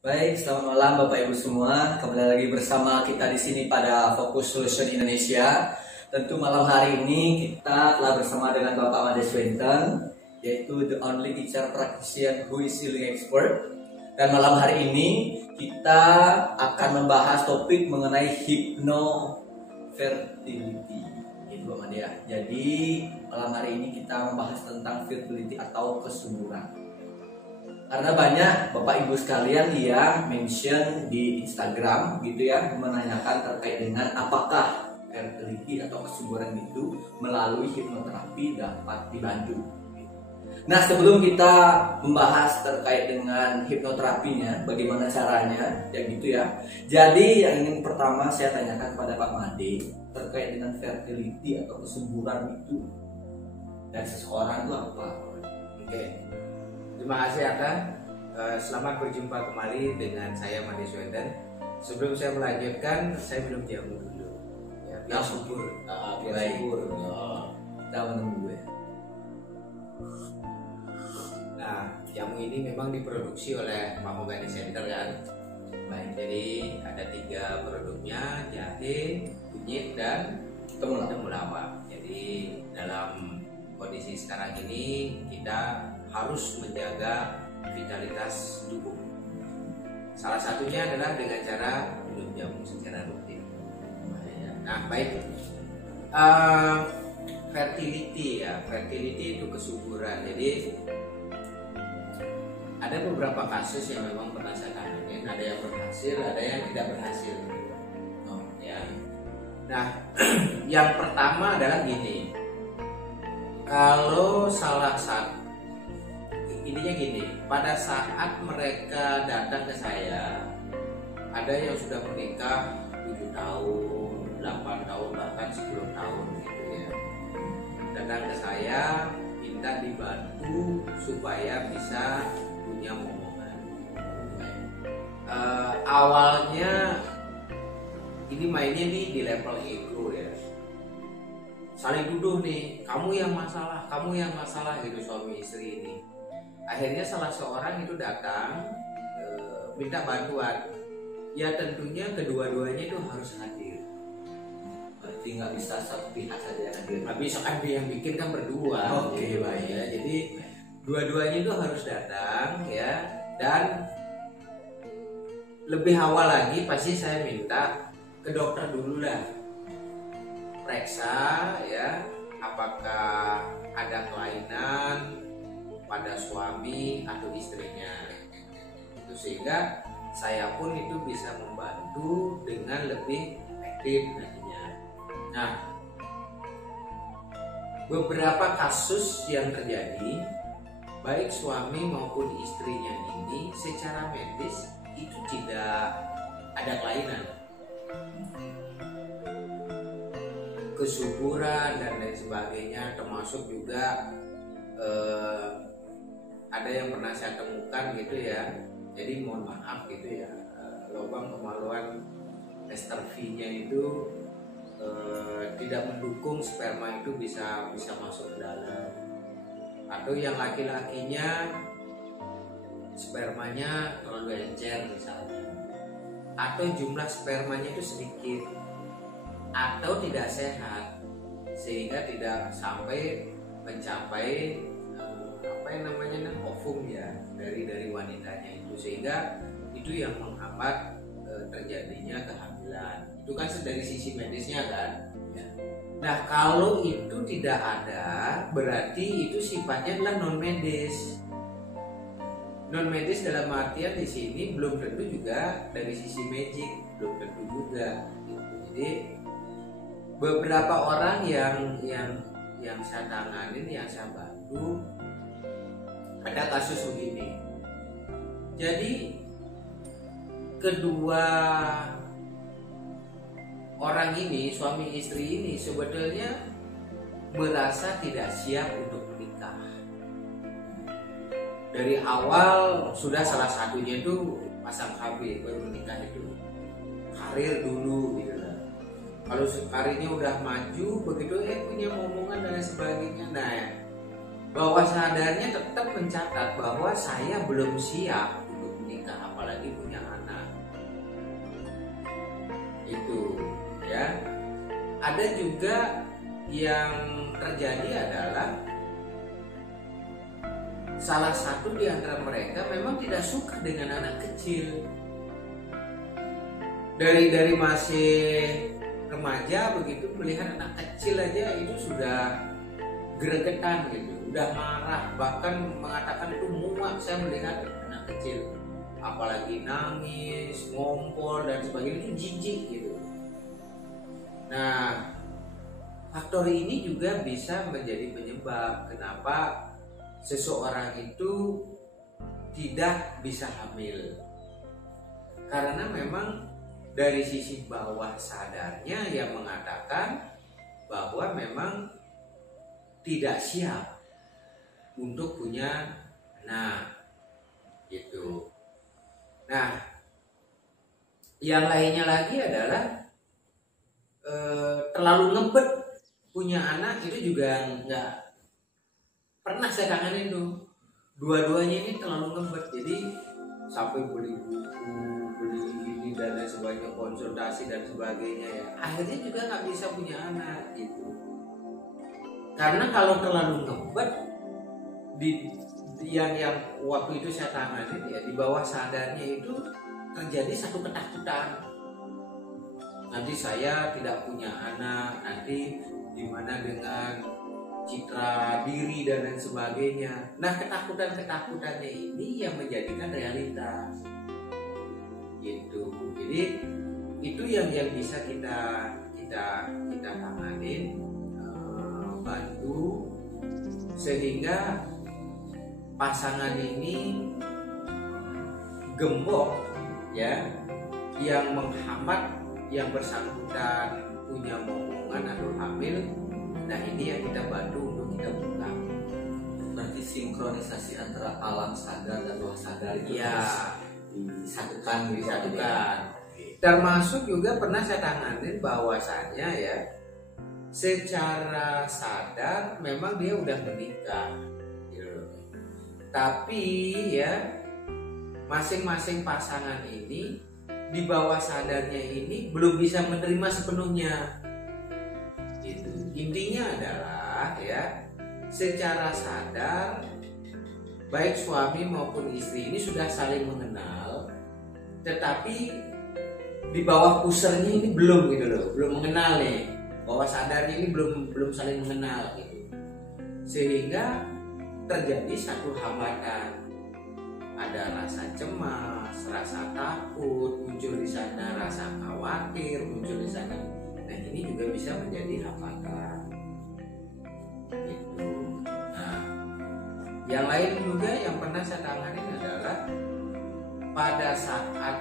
Baik, selamat malam Bapak Ibu semua. Kembali lagi bersama kita di sini pada Focus Solution Indonesia. Tentu malam hari ini kita telah bersama dengan Bapak Made Swinton, yaitu the only teacher practitioner who is healing expert. Dan malam hari ini kita akan membahas topik mengenai hypnofertility. Gitu Bapak Made ya. Jadi malam hari ini kita membahas tentang fertility atau kesuburan. Karena banyak Bapak Ibu sekalian yang mention di Instagram gitu ya, menanyakan terkait dengan apakah fertility atau kesuburan itu melalui hipnoterapi dapat dibantu. Nah, sebelum kita membahas terkait dengan hipnoterapinya, bagaimana caranya, ya gitu ya. Jadi yang ingin pertama saya tanyakan kepada Pak Made terkait dengan fertility atau kesuburan itu dan seseorang itu apa? Oke, terima kasih Atta. Selamat berjumpa kembali dengan saya Made Swinton. Sebelum saya melanjutkan, saya minum jamu dulu. Ya, biar subur. Biar subur. Kita menunggu ya. Nah, jamu ini memang diproduksi oleh Mahogany Center kan. Baik, jadi ada 3 produknya, jahe, kunyit, dan temulawak. Jadi dalam kondisi sekarang ini kita harus menjaga vitalitas tubuh. Salah satunya adalah dengan cara minum jamu secara rutin. Nah, baik. Fertility ya, fertility itu kesuburan. Jadi ada beberapa kasus yang memang pernah saya tanganin, ada yang berhasil, ada yang tidak berhasil. Ya. Nah, yang pertama adalah gini. Kalau salah satu, intinya gini, pada saat mereka datang ke saya, ada yang sudah menikah 7 tahun, 8 tahun, bahkan 10 tahun gitu ya. Datang ke saya, minta dibantu supaya bisa punya momongan. Awalnya ini mainnya nih di level ego ya. Saling duduk nih, kamu yang masalah gitu suami istri ini. Akhirnya salah seorang itu datang minta bantuan. Ya tentunya kedua-duanya itu harus hadir. Berarti nggak bisa satu pihak saja yang hadir. Nggak bisa kan yang bikin kan berdua. Oke, baik ya. Jadi dua-duanya itu harus datang ya. Dan lebih awal lagi pasti saya minta ke dokter dulu lah. Periksa ya, apakah ada kelainan pada suami atau istrinya. Itu sehingga saya pun itu bisa membantu dengan lebih efektif nantinya. Nah, beberapa kasus yang terjadi baik suami maupun istrinya ini secara medis itu tidak ada kelainan. Kesuburan dan lain sebagainya, termasuk juga ada yang pernah saya temukan gitu ya. Jadi mohon maaf gitu ya, lubang kemaluan Ester V-nya itu tidak mendukung sperma itu bisa masuk ke dalam. Atau yang laki-lakinya spermanya terlalu encer misalnya. Atau jumlah spermanya itu sedikit atau tidak sehat sehingga tidak sampai mencapai ovum ya dari wanitanya itu, sehingga itu yang menghambat terjadinya kehamilan. Itu kan dari sisi medisnya kan ya. Nah, kalau itu tidak ada berarti itu sifatnya adalah non medis. Non medis dalam artian di sini belum tentu juga dari sisi magic, belum tentu juga gitu. Jadi beberapa orang yang saya tanganin, yang saya bantu, ada kasus begini. Jadi kedua orang ini, suami istri ini sebetulnya merasa tidak siap untuk menikah. Dari awal sudah salah satunya itu pasang KB baru menikah itu karir dulu gitu lah. Kalau karirnya udah maju begitu punya momongan dan sebagainya. Nah, bahwa sadarnya tetap mencatat bahwa saya belum siap untuk menikah, apalagi punya ada juga yang terjadi adalah salah satu di antara mereka memang tidak suka dengan anak kecil. Dari masih remaja begitu melihat anak kecil aja itu sudah gregetan gitu, udah marah, bahkan mengatakan itu muak saya melihat anak kecil, apalagi nangis, ngompol dan sebagainya, itu jijik gitu. Nah, faktor ini juga bisa menjadi penyebab kenapa seseorang itu tidak bisa hamil, karena memang dari sisi bawah sadarnya yang mengatakan bahwa memang tidak siap untuk punya anak gitu. Nah, yang lainnya lagi adalah terlalu ngebet punya anak, itu juga nggak pernah saya kangenin tuh. Dua-duanya ini terlalu ngebet, jadi sampai beli buku, beli ini dan lain sebagainya, konsultasi dan sebagainya ya. Akhirnya juga nggak bisa punya anak gitu. Karena kalau terlalu ngebet yang waktu itu saya tanganin ya, di bawah sadarnya itu terjadi satu ketakutan. Nanti saya tidak punya anak, nanti gimana dengan citra diri dan lain sebagainya. Nah, ketakutannya ini yang menjadikan realitas gitu. Jadi itu yang bisa kita tanganin, bantu sehingga pasangan ini gembok ya, yang menghambat yang bersangkutan punya momongan atau hamil. Nah, ini yang kita bantu untuk kita buka. Berarti sinkronisasi antara alam sadar dan bawah sadar itu ya disatukan. Termasuk juga pernah saya tanganin bahwasannya ya, secara sadar memang dia udah menikah gitu. Tapi ya masing-masing pasangan ini di bawah sadarnya ini belum bisa menerima sepenuhnya gitu. Intinya adalah ya, secara sadar baik suami maupun istri ini sudah saling mengenal, tetapi di bawah pusernya ini belum gitu loh, belum mengenal nih. Bawah sadarnya ini belum saling mengenal gitu. Sehingga terjadi satu hambatan. Ada rasa cemas, rasa takut, muncul di sana rasa khawatir, muncul di sana. Nah, ini juga bisa menjadi hambatan. Gitu. Nah, yang lain juga yang pernah saya tangani adalah pada saat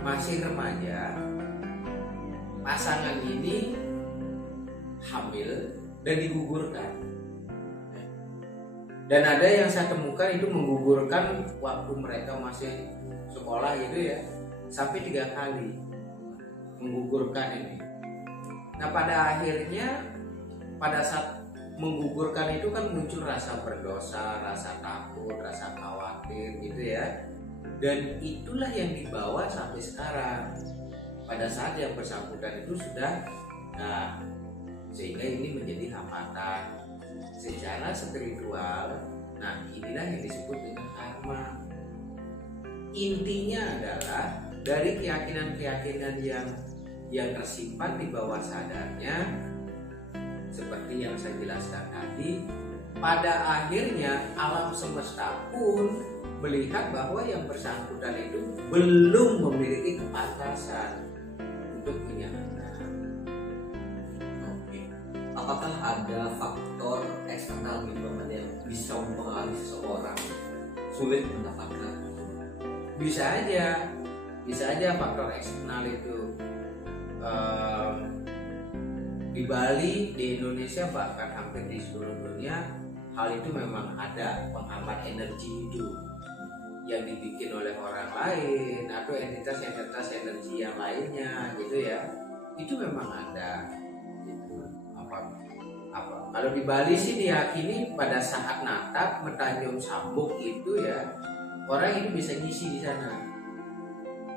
masih remaja, pasangan ini hamil dan digugurkan. Dan ada yang saya temukan itu menggugurkan waktu mereka masih sekolah gitu ya, sampai 3 kali menggugurkan ini. Nah, pada akhirnya pada saat menggugurkan itu kan muncul rasa berdosa, rasa takut, rasa khawatir gitu ya. Dan itulah yang dibawa sampai sekarang. Pada saat yang bersangkutan itu sudah, nah, sehingga ini menjadi hambatan secara spiritual. Nah, inilah yang disebut dengan karma. Intinya adalah dari keyakinan-keyakinan yang tersimpan di bawah sadarnya, seperti yang saya jelaskan tadi, pada akhirnya alam semesta pun melihat bahwa yang bersangkutan itu belum memiliki kepantasan untuk punya anak. Oke. Apakah ada faktor eksternal yang bisa mempengaruhi seseorang sulit mendapatkan? Bisa aja faktor eksternal itu. Di Bali, di Indonesia, bahkan hampir di seluruh dunia, hal itu memang ada penghambat energi hidup yang dibikin oleh orang lain atau entitas energi yang lainnya gitu ya. Itu memang ada gitu. Kalau di Bali sih diyakini pada saat natap Metanjung Sambuk itu ya, orang itu bisa ngisi di sana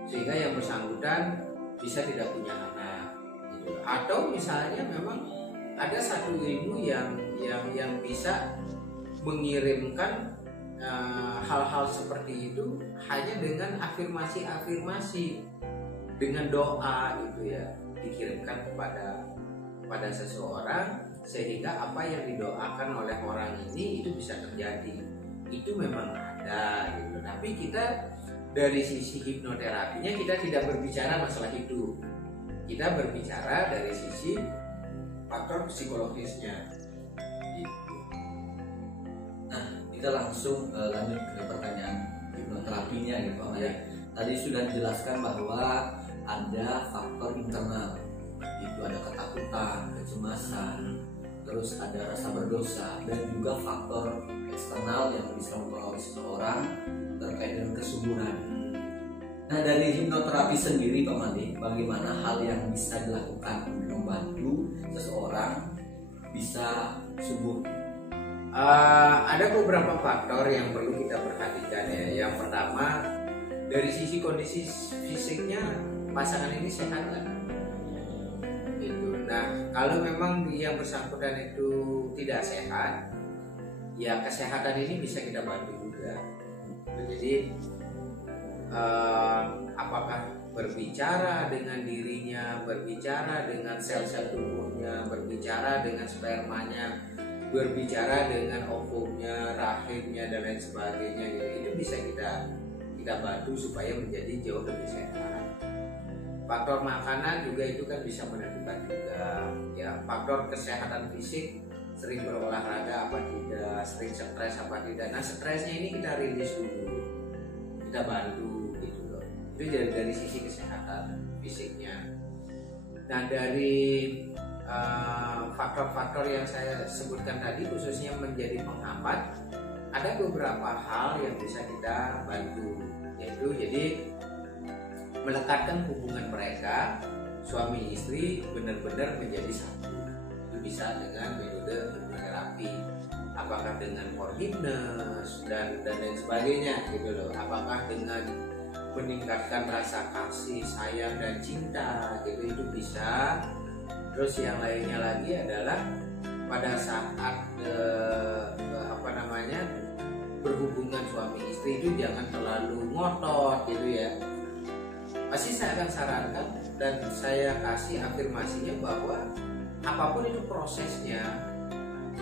sehingga yang bersangkutan bisa tidak punya anak gitu. gitu. Atau misalnya memang ada satu ilmu yang bisa mengirimkan hal-hal seperti itu hanya dengan afirmasi dengan doa gitu ya, dikirimkan pada seseorang, sehingga apa yang didoakan oleh orang ini itu bisa terjadi. Itu memang ada gitu. Tapi kita dari sisi hipnoterapinya kita tidak berbicara masalah itu. Kita berbicara dari sisi faktor psikologisnya gitu. Nah, kita langsung lanjut ke pertanyaan hipnoterapinya gitu. Ya. Tadi sudah dijelaskan bahwa ada faktor internal, itu ada ketakutan, kecemasan, terus ada rasa berdosa, dan juga faktor eksternal yang bisa mempengaruhi seseorang terkait dengan kesuburan. Nah, dari hipnoterapi sendiri Pak Mandi, bagaimana hal yang bisa dilakukan untuk membantu seseorang bisa subuh? Ada beberapa faktor yang perlu kita perhatikan ya. Yang pertama, dari sisi kondisi fisiknya pasangan ini sehat kan? Gitu. Nah, kalau memang yang bersangkutan itu tidak sehat, ya kesehatan ini bisa kita bantu juga. Jadi apakah berbicara dengan dirinya, berbicara dengan sel-sel tubuhnya, berbicara dengan spermanya, berbicara dengan ovumnya, rahimnya dan lain sebagainya, ya, itu bisa kita bantu supaya menjadi jauh lebih sehat. Faktor makanan juga itu kan bisa menentukan juga ya. Faktor kesehatan fisik, sering berolahraga apa tidak, sering stres apa tidak. Nah, stresnya ini kita rilis dulu, kita bantu gitu loh. Itu dari sisi kesehatan fisiknya. Nah, dari faktor-faktor yang saya sebutkan tadi khususnya menjadi penghambat, ada beberapa hal yang bisa kita bantu, yaitu jadi melekatkan hubungan mereka suami istri benar-benar menjadi satu. Itu bisa dengan metode hipnoterapi, apakah dengan forgiveness dan lain sebagainya gitu loh, apakah dengan meningkatkan rasa kasih sayang dan cinta gitu, itu bisa. Terus yang lainnya lagi adalah pada saat berhubungan suami istri itu jangan terlalu ngotot gitu ya. Pasti saya akan sarankan dan saya kasih afirmasinya bahwa apapun itu prosesnya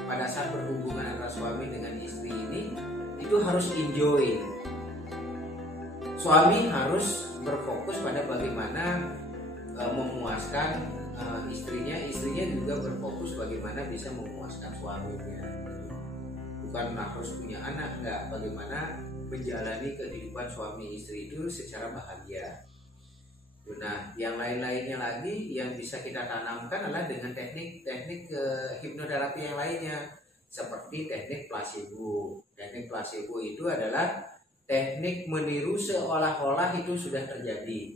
pada saat berhubungan antara suami dengan istri ini itu harus enjoy. Suami harus berfokus pada bagaimana memuaskan istrinya juga berfokus bagaimana bisa memuaskan suaminya. Bukan harus punya anak, enggak, bagaimana menjalani kehidupan suami istri itu secara bahagia. Nah, yang lain-lainnya lagi yang bisa kita tanamkan adalah dengan teknik hipnoterapi yang lainnya, seperti teknik placebo. Teknik placebo itu adalah teknik meniru seolah-olah itu sudah terjadi.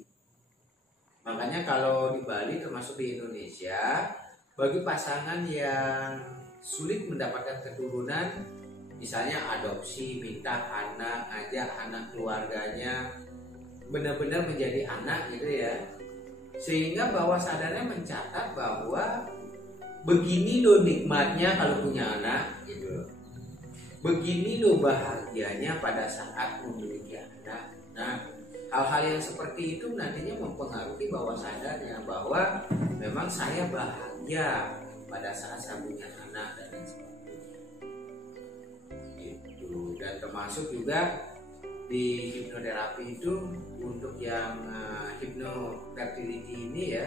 Makanya kalau di Bali termasuk di Indonesia, bagi pasangan yang sulit mendapatkan keturunan, misalnya adopsi, minta anak, ajak anak keluarganya benar-benar menjadi anak gitu ya, sehingga bawah sadarnya mencatat bahwa begini loh nikmatnya kalau punya anak gitu, begini loh bahagianya pada saat memiliki anak. Nah, hal-hal yang seperti itu nantinya mempengaruhi bawah sadarnya bahwa memang saya bahagia pada saat saya punya anak dan lain sebagainya. Gitu. Dan termasuk juga di hipnoterapi itu untuk yang hypnofertility ini ya,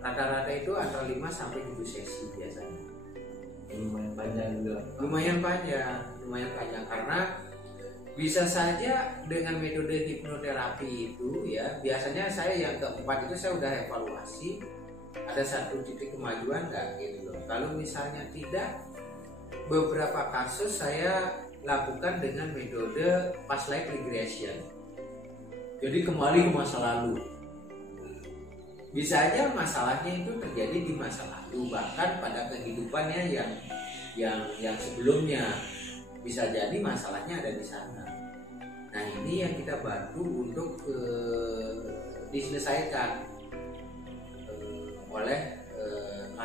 rata-rata itu antara 5 sampai 7 sesi biasanya. Lumayan panjang juga. Lumayan panjang karena bisa saja dengan metode hipnoterapi itu ya, biasanya saya yang keempat itu saya udah evaluasi ada satu titik kemajuan nggak gitu loh. Kalau misalnya tidak, beberapa kasus saya lakukan dengan metode past life regression. Jadi kembali ke masa lalu. Bisa aja masalahnya itu terjadi di masa lalu, bahkan pada kehidupannya yang sebelumnya. Bisa jadi masalahnya ada di sana. Nah, ini yang kita bantu untuk diselesaikan oleh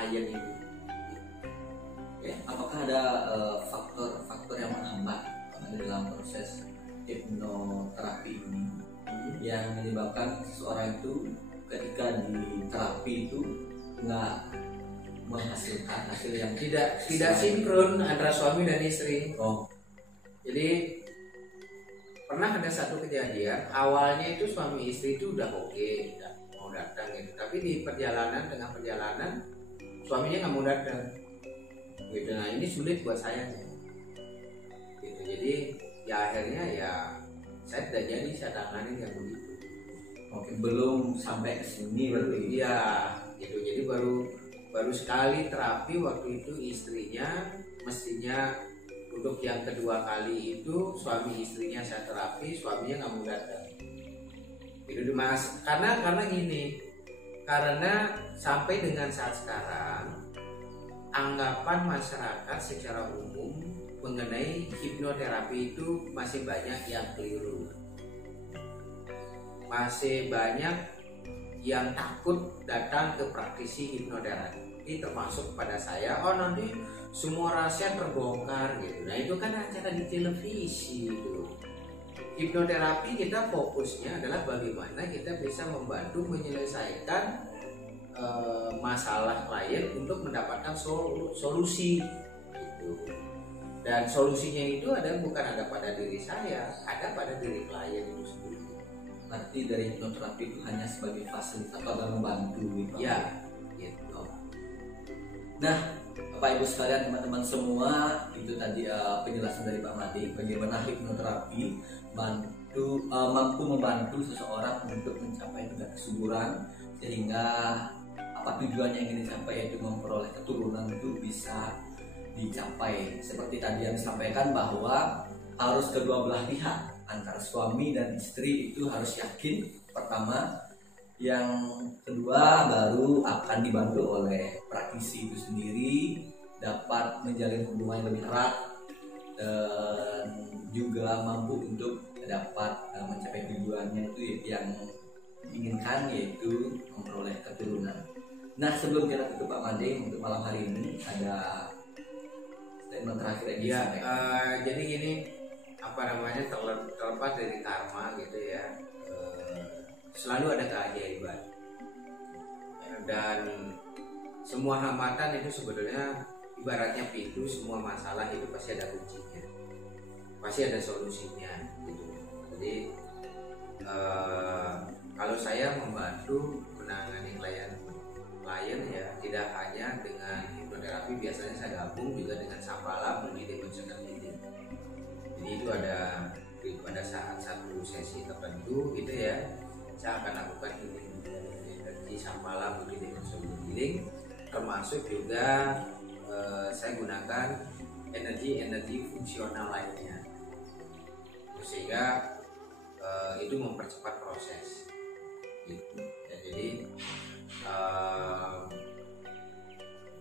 klien itu. Apakah ada faktor-faktor yang menghambat dalam proses hipnoterapi ini yang menyebabkan seseorang itu ketika di terapi itu nggak menghasilkan hasil yang tidak sinkron antara suami dan istri? Jadi pernah ada satu kejadian, awalnya itu suami istri itu udah oke, udah mau datang gitu, tapi di tengah perjalanan suaminya nggak mau datang gitu. Nah ini sulit buat saya gitu. Jadi ya akhirnya ya saya tidak jadi saya tangani yang begitu. Belum sampai ke sini berarti. Iya gitu. Jadi baru sekali terapi waktu itu istrinya, mestinya untuk yang kedua kali itu suami istrinya saya terapi, suaminya nggak mau datang. Itu Mas, karena gini, karena sampai dengan saat sekarang anggapan masyarakat secara umum mengenai hipnoterapi itu masih banyak yang keliru. Masih banyak yang takut datang ke praktisi hipnoterapi, termasuk pada saya. Nanti semua rahasia terbongkar gitu. Nah itu kan acara di televisi itu. Hipnoterapi kita fokusnya adalah bagaimana kita bisa membantu menyelesaikan masalah klien untuk mendapatkan solusi gitu. Dan solusinya itu bukan ada pada diri saya, ada pada diri klien itu sendiri. Berarti dari hipnoterapi itu hanya sebagai fasilitator atau membantu gitu. Ya, gitu. Nah, Bapak Ibu sekalian, teman-teman semua, itu tadi penjelasan dari Pak Made bagaimana hipnoterapi mampu membantu seseorang untuk mencapai tingkat kesuburan, sehingga apa tujuannya yang ingin dicapai, yaitu memperoleh keturunan itu bisa dicapai. Seperti tadi yang disampaikan bahwa harus kedua belah pihak, antara suami dan istri itu harus yakin pertama, yang kedua baru akan dibantu oleh praktisi itu sendiri dapat menjalin hubungan yang lebih erat dan juga mampu untuk dapat mencapai tujuannya itu yang diinginkan, yaitu memperoleh keturunan. Nah, sebelum kita tutup Pak Made untuk malam hari ini, ada statement terakhir yang disampaikan. Jadi gini, terlepas dari karma gitu ya, selalu ada keajaiban, dan semua hambatan itu sebetulnya ibaratnya pintu, semua masalah itu pasti ada kuncinya, pasti ada solusinya gitu. Jadi kalau saya membantu menangani klien ya tidak hanya dengan hipnoterapi, biasanya saya gabung juga dengan Sampala multidimensional healing. Jadi itu ada pada saat satu sesi tertentu gitu ya, saya akan lakukan healing energi Sampala multidimensional healing, termasuk juga saya gunakan energi fungsional lainnya, sehingga itu mempercepat proses gitu. Ya, jadi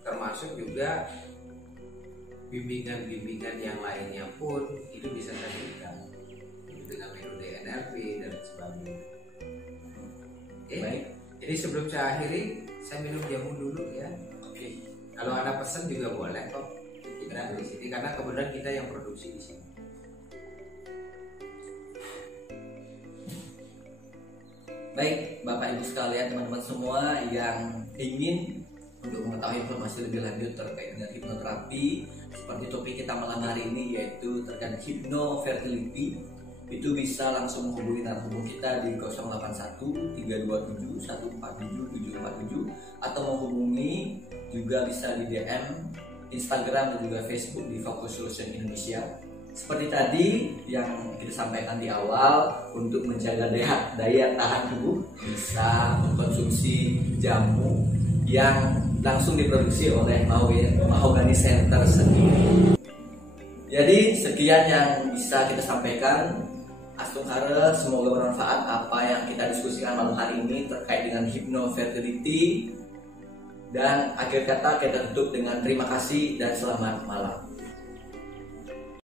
termasuk juga bimbingan yang lainnya pun itu bisa saya berikan dengan metode NLP dan sebagainya. Baik. Jadi sebelum saya akhiri, saya minum jamu dulu ya. Kalau ada pesan juga boleh kok kita di sini, karena kebetulan kita yang produksi di sini. Baik, Bapak Ibu sekalian, teman-teman semua yang ingin untuk mengetahui informasi lebih lanjut terkait dengan hipnoterapi, seperti topik kita malam hari ini yaitu terkait hypnofertility, itu bisa langsung menghubungi narasumber kita di 081 327 147 747 atau menghubungi juga bisa di DM Instagram dan juga Facebook di Focus Solution Indonesia. Seperti tadi yang kita sampaikan di awal, untuk menjaga daya tahan tubuh bisa mengkonsumsi jamu yang langsung diproduksi oleh Mahogany Center sendiri. Jadi sekian yang bisa kita sampaikan. Astungkara, semoga bermanfaat apa yang kita diskusikan malam hari ini terkait dengan hypnofertility. Dan akhir kata kita tutup dengan terima kasih dan selamat malam.